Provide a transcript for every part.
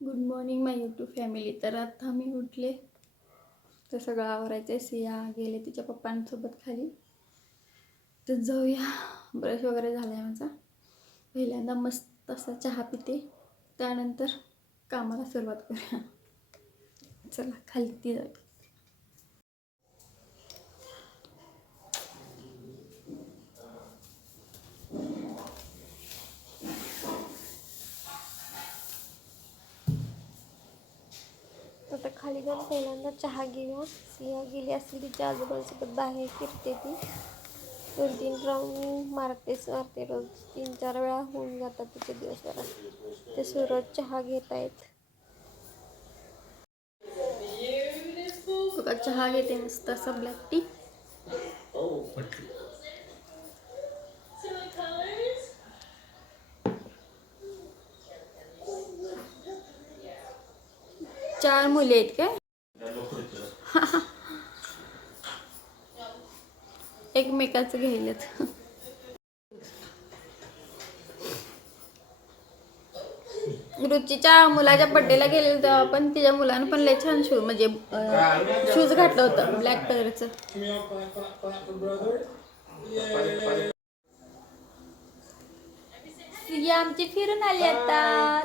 Good morning my YouTube family तर आता मी उठले. तर सगळं आवरायचं आहे सिया गेले तिच्या पप्पांसोबत खाली. तर जाऊया. ब्रश वगैरे झाला आहे माझा. पहिल्यांदा मस्त असा चहा पिते. त्यानंतर कामाला सुरुवात करूया. चला खाली ती जाऊया आता खाली जाऊन पहिल्यांदा चहा घेऊया सिया गेली असली तिच्या आजोबांसोबत बाहेर फिरते ती. दोन तीन राऊंड मारतेच मारते रोज. तीन चार वेळा होऊन जातात तिचे दिवसभरात ते सूरज चहा घेत आहेत. बघा चहा घेते मस्त असा ब्लॅक टी चार मुले आहेत काय? एकमेकाचं घ्यायलेत. रुचीच्या मुलाच्या बड्डेला गेले तेव्हा पण तिच्या मुलानं पण लय छान शूज म्हणजे शूज घातलं होतं ब्लॅक कलरचं आमची फिरून आली आता.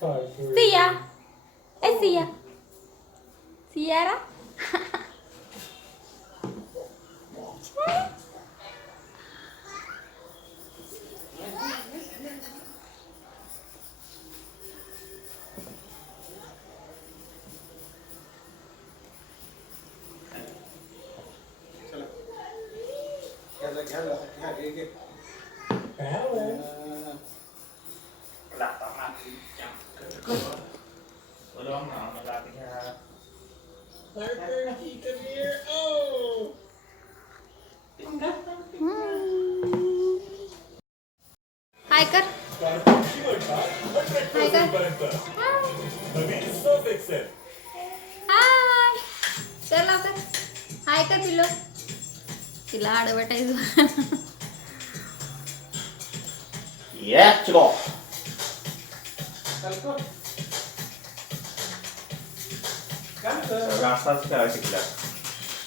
Sia. Es Sia. Sierra. Balance. आजोबांसोबत सिया ए सिया सियारा हाय. कर हाय कर हाय चल लवकर हाय कर पिलो तिला आडवटायचं Let's go. असाच करा शिकला.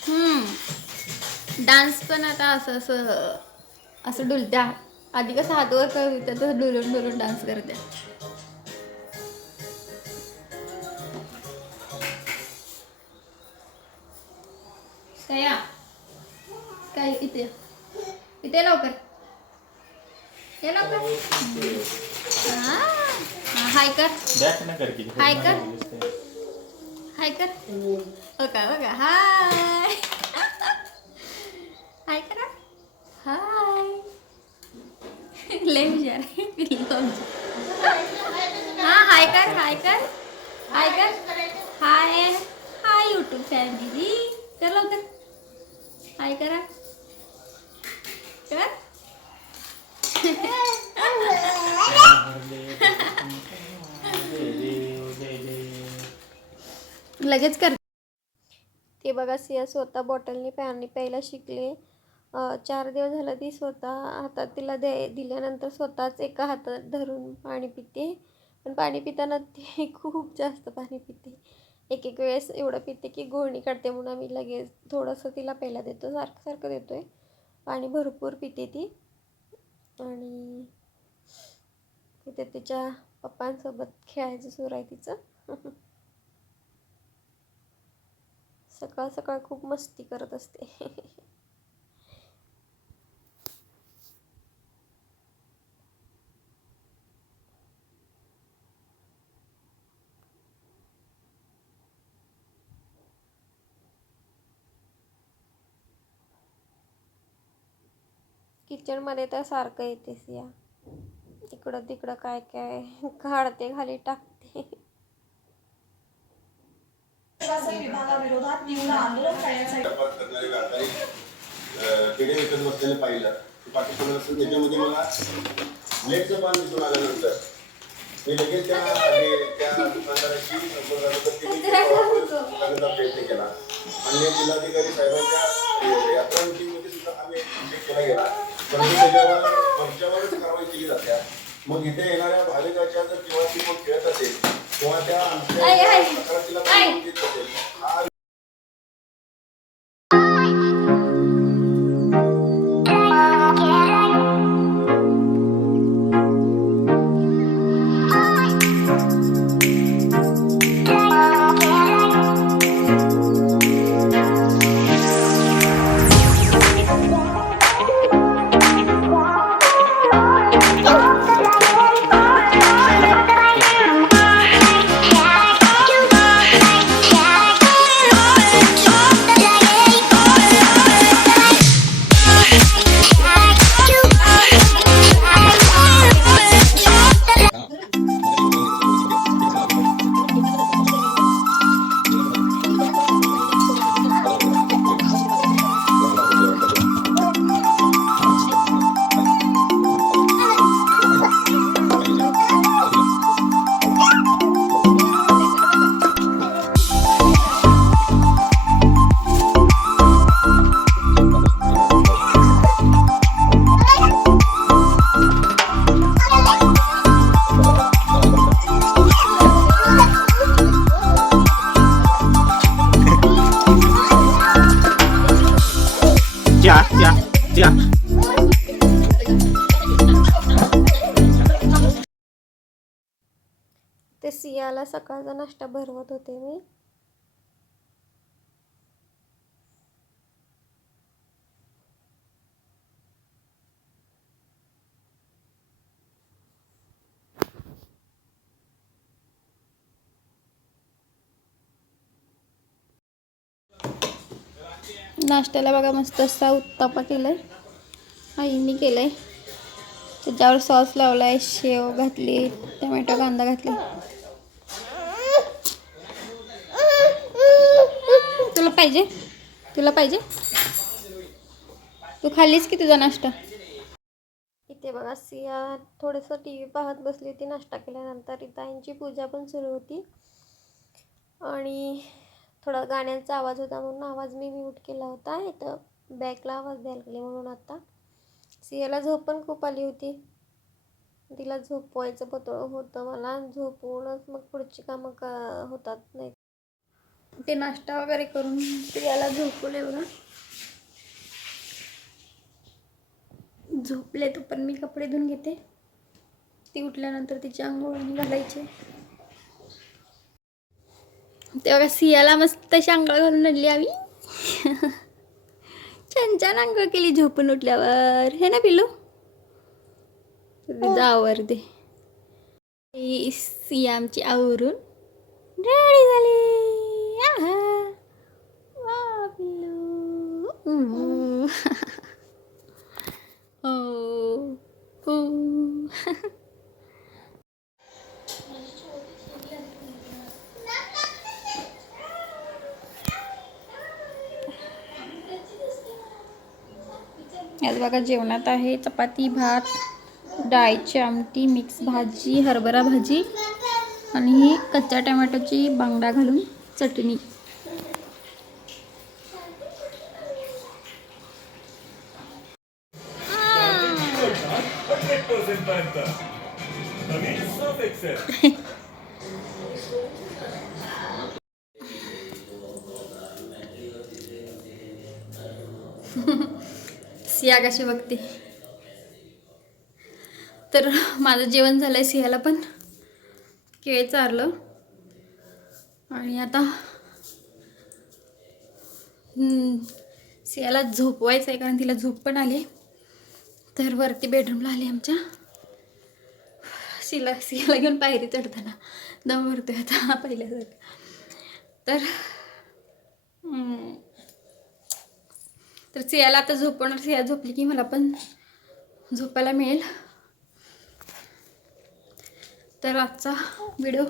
हम्म. डान्स पण आता असं असं असं डुलत्या. आधी कसं हातवर करत होत्या तसं डुलून डुलून डान्स करत्या. सया काय इथे? इथे लवकर. ये लवकर. हा हा, हाय कर बॅक ना कर की हाय कर. हाय कर बघा बघा हाय हाय करा हाय लय आमचं. हा। हाय कर हाय कर हाय कर हाय हाय यूट्यूब फॅमिली कर लवकर हाय कर लगेच करते ते बघा सिया स्वतः बॉटलने पाणी प्यायला शिकले. चार दिवस झालं ती स्वतः हातात तिला दे दिल्यानंतर स्वतःच एका हातात धरून पाणी पिते. पण पाणी पिताना ती खूप जास्त पाणी पिते. एक एक वेळेस एवढं पिते की गोळणी काढते म्हणून आम्ही लगेच थोडंसं तिला प्यायला देतो. सारखं सारखं देतो आहे पाणी भरपूर पिते ती. आणि तिथे तिच्या पप्पांसोबत खेळायचं सुरू आहे तिचं. सकाळ सकाळ खूप मस्ती करत असते. किचनमध्ये तर सारखं येतेस या. इकडं तिकडं काय काय काढते खाली टाकते आंदोलन करण्यासाठी. तपास करणारे व्यापारी किडे विकत बसलेले पाहिलं. ते पाकिस्तान असून त्याच्यामध्ये मला लेटचं पान दिसून आल्यानंतर मी लगेच त्या दुकानदाराशी प्रयत्न केला. आणि जिल्हाधिकारी साहेबांच्या यात्रा मीटिंगमध्ये सुद्धा आम्ही चेक केला गेला. परंतु त्याच्यावर वरच्यावरच कारवाई केली जाते. मग इथे येणाऱ्या भाविकाच्या जर किंवा ती कोण खेळत असेल किंवा त्या आमच्या त्याला सकाळचा नाश्ता भरवत होते मी. नाश्त्याला बघा मस्त असा उत्तापा केलाय. आईने केलाय. त्याच्यावर सॉस लावलाय शेव घातली टमॅटो कांदा घातला तुला पाहिजे? तुला पाहिजे? तू खाल्लीस की तुझा नाश्ता? इथे बघा सिया थोडंसं टी व्ही पाहत बसली होती. नाश्ता केल्यानंतर इथाईंची पूजा पण सुरू होती. आणि थोडा गाण्यांचा आवाज होता म्हणून आवाज मी म्यूट केला होता. इथं बॅकला आवाज द्यायला लागले म्हणून आता. सियाला झोप पण खूप आली होती. तिला झोपवायचं पतळ होतं मला. झोपूनच मग पुढची कामं का होतात नाही ते नाश्ता वगैरे करून प्रियाला झोपवले बघा. झोपले तो पण मी कपडे धुवून घेते. ती उठल्यानंतर तिची आंघोळणी घालायचे. तेव्हा सियाला मस्त अशी आंघोळ घालून आणली आम्ही. छान छान आंघोळ केली झोपून उठल्यावर. हे ना पिलू तिचं आवरते सिया आमची आवरून रेडी झाली आहा. वा Ooh. उम्म. ओ. आज बघा जेवणात आहे चपाती भात डाळीची आमटी मिक्स भाजी हरभरा भाजी आणि ही कच्च्या टमॅटोची बांगडा घालून चटणी सिया कशी बघते. तर माझं जेवण झालंय सियाला पण. केळ चारलं. आणि आता सियाला झोपवायचं आहे कारण तिला झोप पण आली. तर वरती बेडरूमला आली आमच्या. सिला सियाला घेऊन पायरी चढताना दम भरतोय आता पहिल्यासारखं. तर तर सियाला आता झोपवणार. सिया झोपली की मला पण झोपायला मिळेल. तर आजचा व्हिडिओ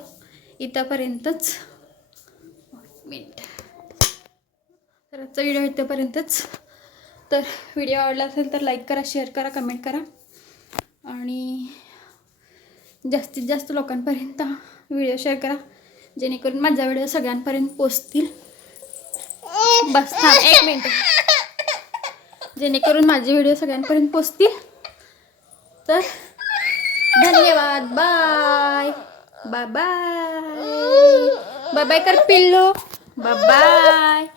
इथंपर्यंतच. मिनिट. तर आजचा व्हिडिओ इथंपर्यंतच. तर व्हिडिओ आवडला असेल तर लाईक करा शेअर करा कमेंट करा. आणि जास्तीत जास्त लोकांपर्यंत व्हिडिओ शेअर करा. जेणेकरून माझा व्हिडिओ सगळ्यांपर्यंत पोचतील. बस थांब एक मिनिट. जेणेकरून माझे व्हिडिओ सगळ्यांपर्यंत पोचतील. तर धन्यवाद. Bye. Bye bye. Bye bye कर पिल्लू. Bye bye.